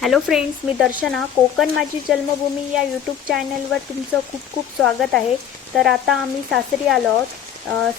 Hello friends मी दर्शना. कोकण माझी जन्मभूमी या यूट्यूब चॅनलवर तुमचं खूप खूप स्वागत आहे. तर आता आम्ही सासरी आलो आहोत.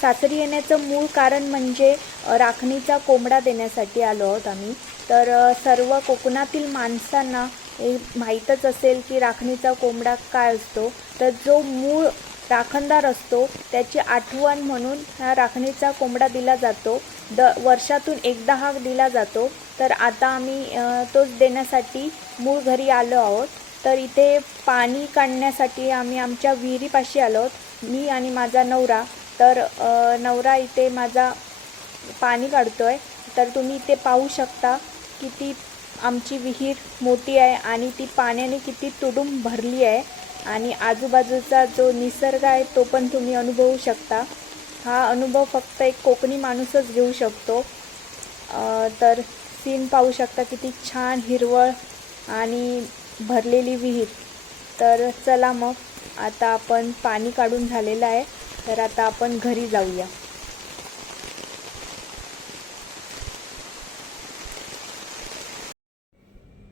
सासरी येण्याचं मूळ कारण म्हणजे राखणीचा कोंबडा देण्यासाठी आलो आहोत आम्ही. तर सर्व कोकणातील माणसांना हे माहीतच असेल की राखणीचा कोंबडा काय असतो. तर जो मूळ राखणदार असतो त्याची आठवण म्हणून हा राखणीचा कोंबडा दिला जातो. द वर्षातून एकदा हा दिला जातो. तर आता आम्ही तोच देण्यासाठी मूळ घरी आलो आहोत. तर इथे पाणी काढण्यासाठी आम्ही आमच्या विहिरीपाशी आलो आहोत. मी आणि माझा नवरा. तर नवरा इथे माझा पाणी काढतो आहे तर तुम्ही इथे पाहू शकता किती आमची विहीर मोठी आहे आणि ती पाण्याने किती तुडूंब भरली आहे. आणि आजूबाजूचा जो निसर्ग आहे तो पण तुम्ही अनुभवू शकता. हा अनुभव फक्त एक कोकणी माणूसच घेऊ शकतो. तर सीन पाहू शकता किती छान हिरवळ आणि भरलेली विहीर. तर चला मग आता आपण पाणी काढून झालेलं आहे. तर आता आपण घरी जाऊया.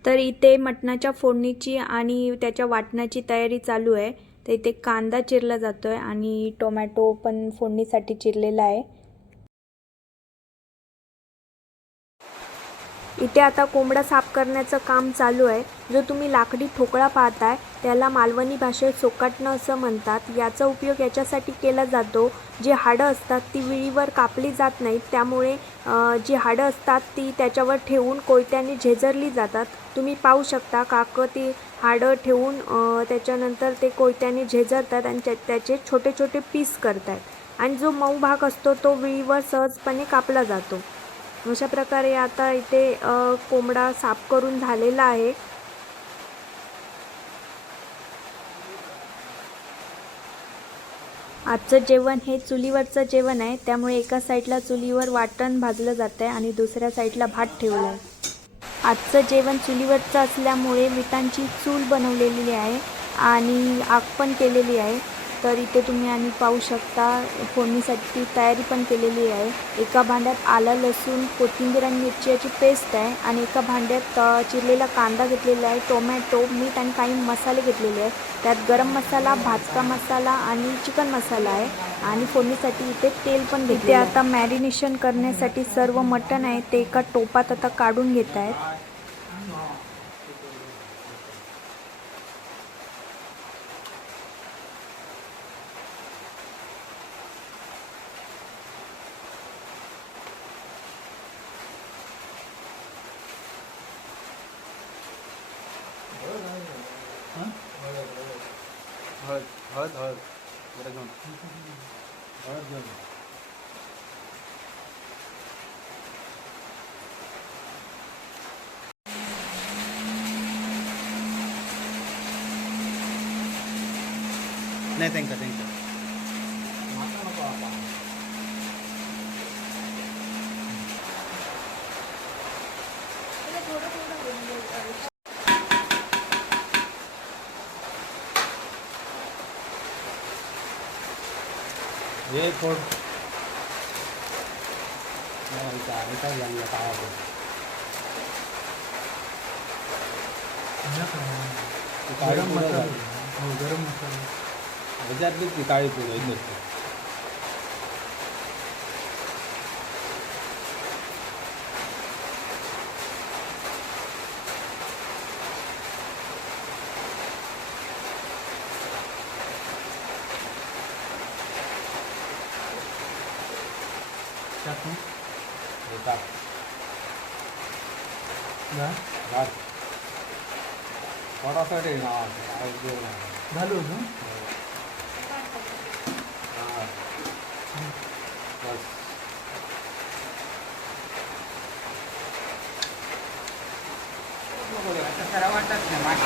तर इथे मटणाच्या फोडणीची आणि त्याच्या वाटणाची तयारी चालू आहे. तर इथे कांदा चिरला जातो आहे आणि टोमॅटो पण फोडणीसाठी चिरलेला आहे. इथे आता कोंबडा साफ करण्याचं काम चालू आहे. जो तुम्ही लाकडी ठोकळा पाहताय त्याला मालवणी भाषेत सोकाटणं असं म्हणतात. याचा उपयोग याच्यासाठी केला जातो जे हाडं असतात ती विळीवर कापली जात नाहीत. त्यामुळे जी हाडं असतात ती त्याच्यावर ठेवून कोयत्याने झेझरली जातात. तुम्ही पाहू शकता काक ती हाडं ठेवून त्याच्यानंतर ते कोयत्याने झेजरतात आणि त्या त्याचे छोटे छोटे पीस करतात. आणि जो मऊ भाग असतो तो विळीवर सहजपणे कापला जातो. अशा प्रकारे आता इथे कोंबडा साफ करून झालेला आहे. आजचं जेवण हे चुलीवरचं जेवण आहे. त्यामुळे एका साईडला चुलीवर वाटण भाजलं जातं आहे आणि दुसऱ्या साईडला भात ठेवला आहे आजचं जेवण चुलीवरचं असल्यामुळे विटांची चूल बनवलेली आहे आणि आग पण केलेली आहे. तर इथे तुम्ही आणि पाहू शकता फोडणीसाठी तयारी पण केलेली आहे. एका भांड्यात आलं लसूण कोथिंबीर आणि मिरची याची पेस्ट आहे आणि एका भांड्यात चिरलेला कांदा घेतलेला आहे टोमॅटो मीठ आणि काही मसाले घेतलेले आहे त्यात गरम मसाला भाजका मसाला आणि चिकन मसाला आहे. आणि फोडणीसाठी इथे तेल पण घेतले आता मॅरिनेशन करण्यासाठी सर्व मटण आहे ते एका टोपात आता काढून घेत आहेत. हळद हळद. जरा घेऊन. हळद घेऊन नाही त्यांका त्यांका हे फोड गरम मसाला हो गरम मसाला ह्याच्यातलीच ती काळी पूड आहे इथंच. टाकून हे टाक. जा घाल. थोडासा ठेव ना आवाज देऊ नका. झालं होतं हा. बस.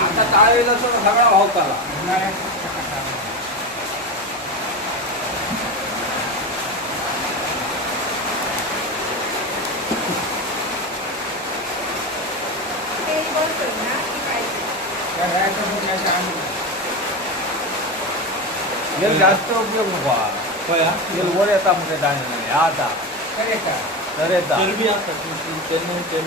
आता चाळीला तर सगळा भाव येल जास्त उपयोग नको हा. येल वर येता म्हणजे दाणे नाही. आता. तर येता चरबी असतात तेल नाही तेल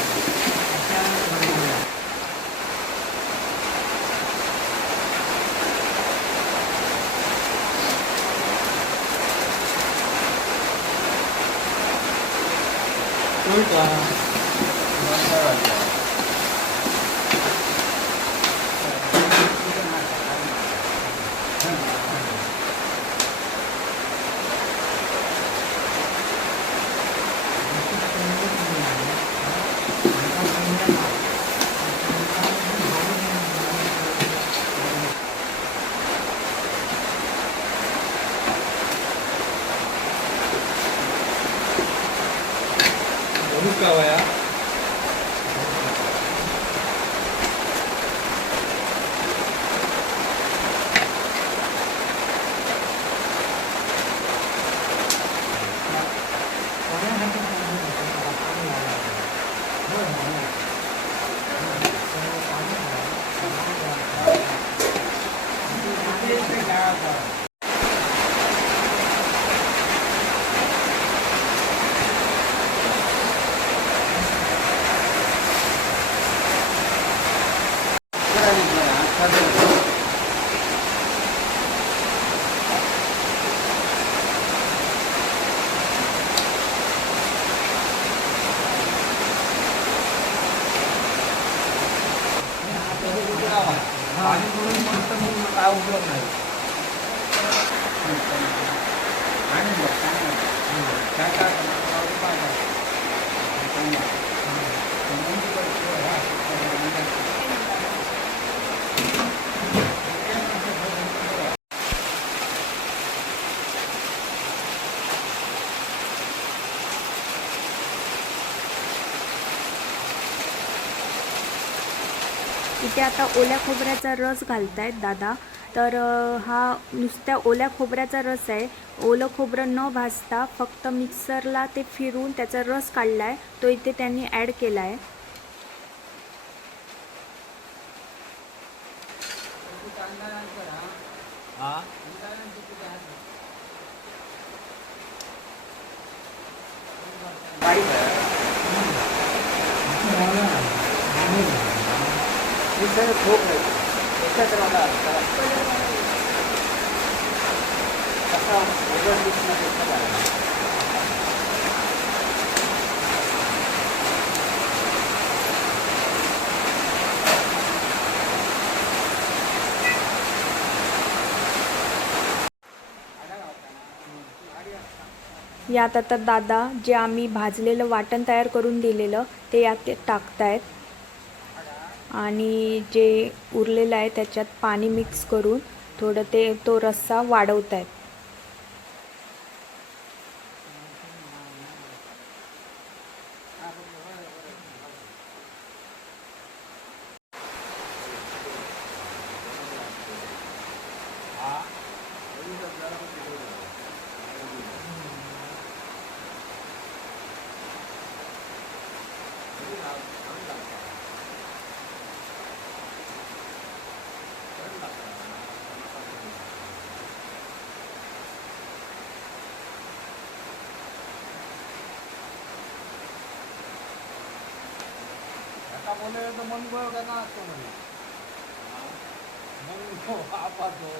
对。啊 तेल जास्त का पाणी म्हणून म्हणतं मग काय उपयोग नाही आणि बघ, काय काय करणार? काय इथे आता ओल्या खोबऱ्याचा रस घालत आहेत दादा. तर हा नुसत्या ओल्या खोबऱ्याचा रस आहे. ओलं खोबरं न भाजता फक्त मिक्सरला ते फिरून त्याचा रस काढला आहे तो इथे त्यांनी ॲड केला आहे. हा बारीक आहे. हे सगळं कसा यात आता दादा जे आम्ही भाजलेलं वाटण तयार करून दिलेलं ते यात टाकतायत आणि जे उरलेलं आहे त्याच्यात पाणी मिक्स करून थोडं ते तो रस्सा वाढवत आहेत आता बोलले तर मन बळ का असतो म्हणे मन आपातो